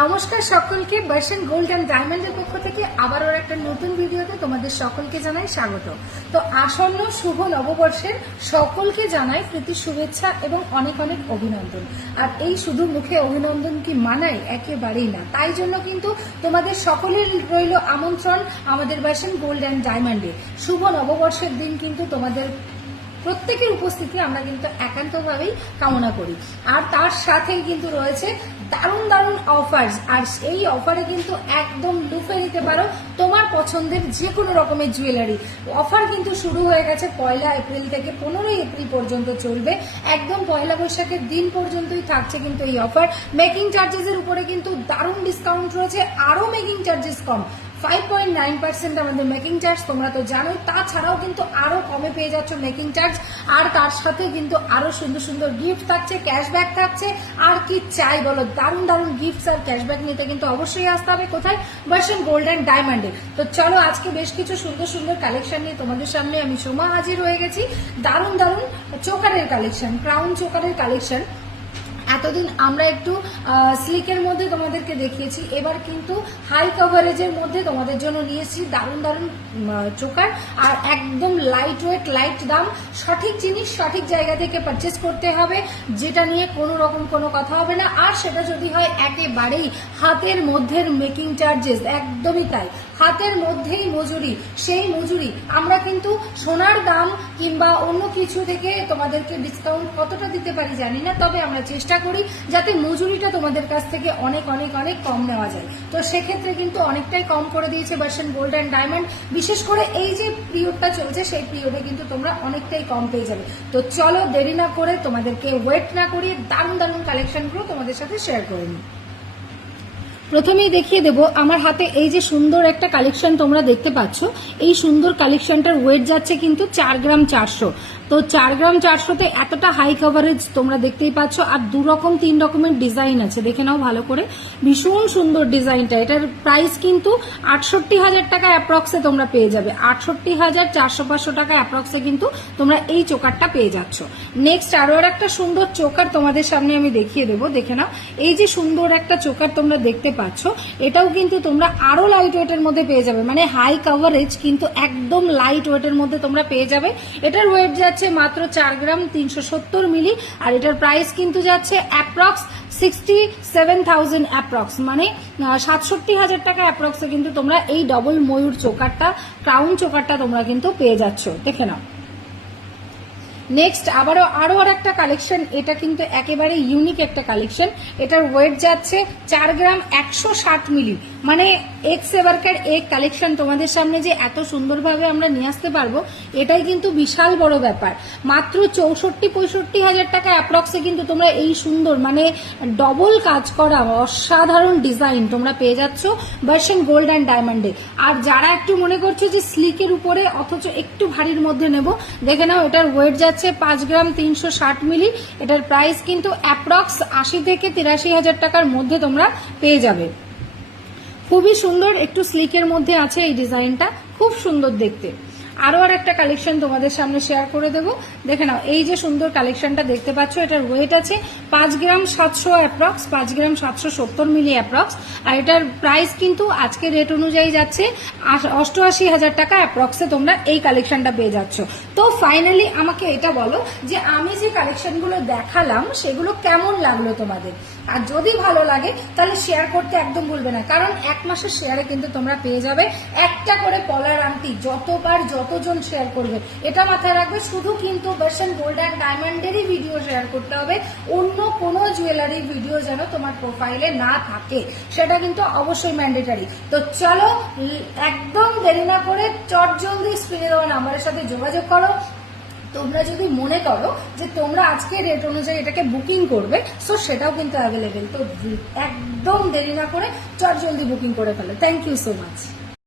নমস্কার সকলকে, বর্ষণ গোল্ড অ্যান্ড ডায়মন্ডের পক্ষ থেকে আবারও একটা নতুন ভিডিওতে তোমাদের সকলকে জানাই স্বাগত। তো আসন্ন শুভ নববর্ষের সকলকে জানাই প্রীতি শুভেচ্ছা এবং অনেক অনেক অভিনন্দন। আর এই শুধু মুখে অভিনন্দন কি মানায়? একেবারেই না। তাই জন্য কিন্তু তোমাদের সকলের রইল আমন্ত্রণ আমাদের বর্ষণ গোল্ড অ্যান্ড ডায়মন্ডে। শুভ নববর্ষের দিন কিন্তু তোমাদের প্রত্যেকের উপস্থিতি আমরা কিন্তু একান্তভাবেই কামনা করি। আর তার সাথেই কিন্তু রয়েছে দারুণ দারুণ অফার্স। আর এই অফারে কিন্তু একদম লুফে নিতে পারো তোমার পছন্দের যে কোনো রকমের জুয়েলারি। অফার কিন্তু শুরু হয়ে গেছে 1 এপ্রিল থেকে 15 এপ্রিল পর্যন্ত চলবে। একদম পয়লা বৈশাখের দিন পর্যন্তই থাকছে কিন্তু এই অফার। মেকিং চার্জেসের উপরে কিন্তু দারুণ ডিসকাউন্ট রয়েছে, আরও মেকিং চার্জেস কম। 5.9% আমাদের মেকিং চার্জ, তোমরা তো জানোই। তাছাড়াও কিন্তু আরো কমে পেয়ে যাচ্ছ মেকিং চার্জ। আর তার সাথে কিন্তু আরো সুন্দর সুন্দর গিফট থাকছে, ক্যাশব্যাক থাকছে। আর কি চাই বলো? দারুণ দারুণ গিফটস আর ক্যাশব্যাক নিতে কিন্তু অবশ্যই আসতে হবে। কোথায়? বর্ষণ গোল্ড অ্যান্ড ডায়মন্ডে। তো চলো, আজকে বেশ কিছু সুন্দর সুন্দর কালেকশন নিয়ে তোমাদের সামনে আমি সোমা হাজির হয়ে গেছি। দারুণ দারুণ চোকারের কালেকশন, ক্রাউন চোকারের কালেকশন। এতদিন আমরা একটু স্লিকের মধ্যে তোমাদেরকে দেখিয়েছি, এবার কিন্তু হাই কভারেজের মধ্যে তোমাদের জন্য নিয়েছি দারুণ দারুণ চোকার। আর একদম লাইট ওয়েট, লাইট দাম, সঠিক জিনিস সঠিক জায়গা থেকে পারচেস করতে হবে, যেটা নিয়ে কোনো রকম কোনো কথা হবে না। আর সেটা যদি হয় একেবারেই হাতের মধ্যের মেকিং চার্জেস, একদমই তাই, হাতের মধ্যেই মজুরি। সেই মজুরি আমরা কিন্তু সোনার দাম কিংবা অন্য কিছু থেকে তোমাদেরকে ডিসকাউন্ট কতটা দিতে পারি জানি না, তবে আমরা চেষ্টা করি যাতে মজুরিটা তোমাদের কাছ থেকে অনেক অনেক অনেক কম নেওয়া যায়। তো সেক্ষেত্রে কিন্তু অনেকটাই কম করে দিয়েছে বর্ষণ গোল্ড অ্যান্ড ডায়মন্ড। বিশেষ করে এই যে পিরিয়ডটা চলছে সেই পিরিয়ডে কিন্তু তোমরা অনেকটাই কম পেয়ে যাবে। তো চলো, দেরি না করে, তোমাদেরকে ওয়েট না করিয়ে দারুণ দারুণ কালেকশনগুলো তোমাদের সাথে শেয়ার করে নিই। প্রথমেই দেখিয়ে দেব আমার হাতে এই যে সুন্দর একটা কালেকশন তোমরা দেখতে পাচ্ছ। এই সুন্দর কালেকশনটার ওয়েট যাচ্ছে কিন্তু 4 গ্রাম 400। তো 4 গ্রাম 400তে এতটা হাই কভারেজ তোমরা দেখতেই পাচ্ছ। আর 3 রকমের ডিজাইন আছে, দেখে নাও ভালো করে। ভীষণ সুন্দর ডিজাইনটা। এটার প্রাইস কিন্তু 68,000 টাকা অ্যাপ্রক্সে তোমরা পেয়ে যাবে। 68,400-500 টাকা অ্যাপ্রক্সে কিন্তু তোমরা এই চোকারটা পেয়ে যাচ্ছ। নেক্সট আরো একটা সুন্দর চোকার তোমাদের সামনে আমি দেখিয়ে দেবো, দেখে নাও। এই যে সুন্দর একটা চোকার তোমরা দেখতে পাচ্ছ, এটাও কিন্তু তোমরা আরো লাইট ওয়েটের মধ্যে পেয়ে যাবে। মানে হাই কভারেজ কিন্তু একদম লাইট ওয়েটের মধ্যে তোমরা পেয়ে যাবে। এটার ওয়েট যাচ্ছে মাত্র 4 গ্রাম 370 মিলি। আর এটার প্রাইস কিন্তু যাচ্ছে অ্যাপ্রক্স 67,000 অ্যাপ্রক্স, মানে 67,000 টাকা অ্যাপ্রক্সে কিন্তু তোমরা এই ডবল ময়ূর চোকারটা, ক্রাউন চোকারটা তোমরা কিন্তু পেয়ে যাচ্ছ। দেখে নাও। নেক্সট আরো একটা কালেকশন, এটা কিন্তু একেবারে ইউনিক একটা কালেকশন। এটার ওয়েট যাচ্ছে 4 গ্রাম 160 মিলি। মানে এক্স এবারকার এক কালেকশন তোমাদের সামনে যে এত সুন্দরভাবে আমরা নিয়ে আসতে পারবো, এটাই কিন্তু বিশাল বড় ব্যাপার। মাত্র 64-65,000 টাকা অ্যাপ্রক্সে কিন্তু তোমরা এই সুন্দর, মানে ডবল কাজ করা অসাধারণ ডিজাইন তোমরা পেয়ে যাচ্ছ বর্ষণ গোল্ড অ্যান্ড ডায়মন্ডে। আর যারা একটু মনে করছো যে স্লিকের উপরে অথচ একটু ভারীর মধ্যে নেব, দেখে নাও। এটার ওয়েট যাচ্ছে 5 গ্রাম 360 মিলি। এটার প্রাইস কিন্তু অ্যাপ্রক্স 80,000-83,000 টাকার মধ্যে তোমরা পেয়ে যাবে। খুবই সুন্দর, একটু স্লিকের মধ্যে আছে এই ডিজাইনটা, খুব সুন্দর দেখতে। আরো একটা কালেকশন তোমাদের সামনে শেয়ার করে দেব, দেখে নাও। এই যে সুন্দর কালেকশনটা দেখতে পাচ্ছ, এটার ওয়েট আছে 5 গ্রাম 700 অ্যাপ্রক্স, 5 গ্রাম 770 মিলি অ্যাপ্রক্স। আর এটার প্রাইস কিন্তু আজকে রেট অনুযায়ী যাচ্ছে 88,000 টাকা অ্যাপ্রক্সে তোমরা এই কালেকশনটা পেয়ে যাচ্ছ। তো ফাইনালি আমাকে এটা বলো যে আমি যে কালেকশনগুলো দেখালাম সেগুলো কেমন লাগলো তোমাদের? আর যদি ভালো লাগে তাহলে শেয়ার করতে একদম ভুলবে না, কারণ 1 মাসের শেয়ারে কিন্তু তোমরা পেয়ে যাবে একটা করে পলার আংটি। যতজন শেয়ার করবে, এটা মাথায় রাখবে। শুধু কিন্তু বর্ষণ গোল্ড অ্যান্ড ডায়মন্ডেরই ভিডিও শেয়ার করতে হবে, অন্য কোনো জুয়েলারির ভিডিও যেন তোমার প্রোফাইলে না থাকে, সেটা কিন্তু অবশ্যই ম্যান্ডেটারি। তো চলো, একদম দেরি না করে চটজলদি স্ক্রিনে দেওয়া নাম্বারের সাথে যোগাযোগ করো। তোমরা যদি মনে করো যে তোমরা আজকে রেট অনুযায়ী এটাকে বুকিং করবে, সো সেটাও কিন্তু অ্যাভেলেবেল। তো একদম দেরি না করে চটজলদি বুকিং করে ফেলো। Thank you so much.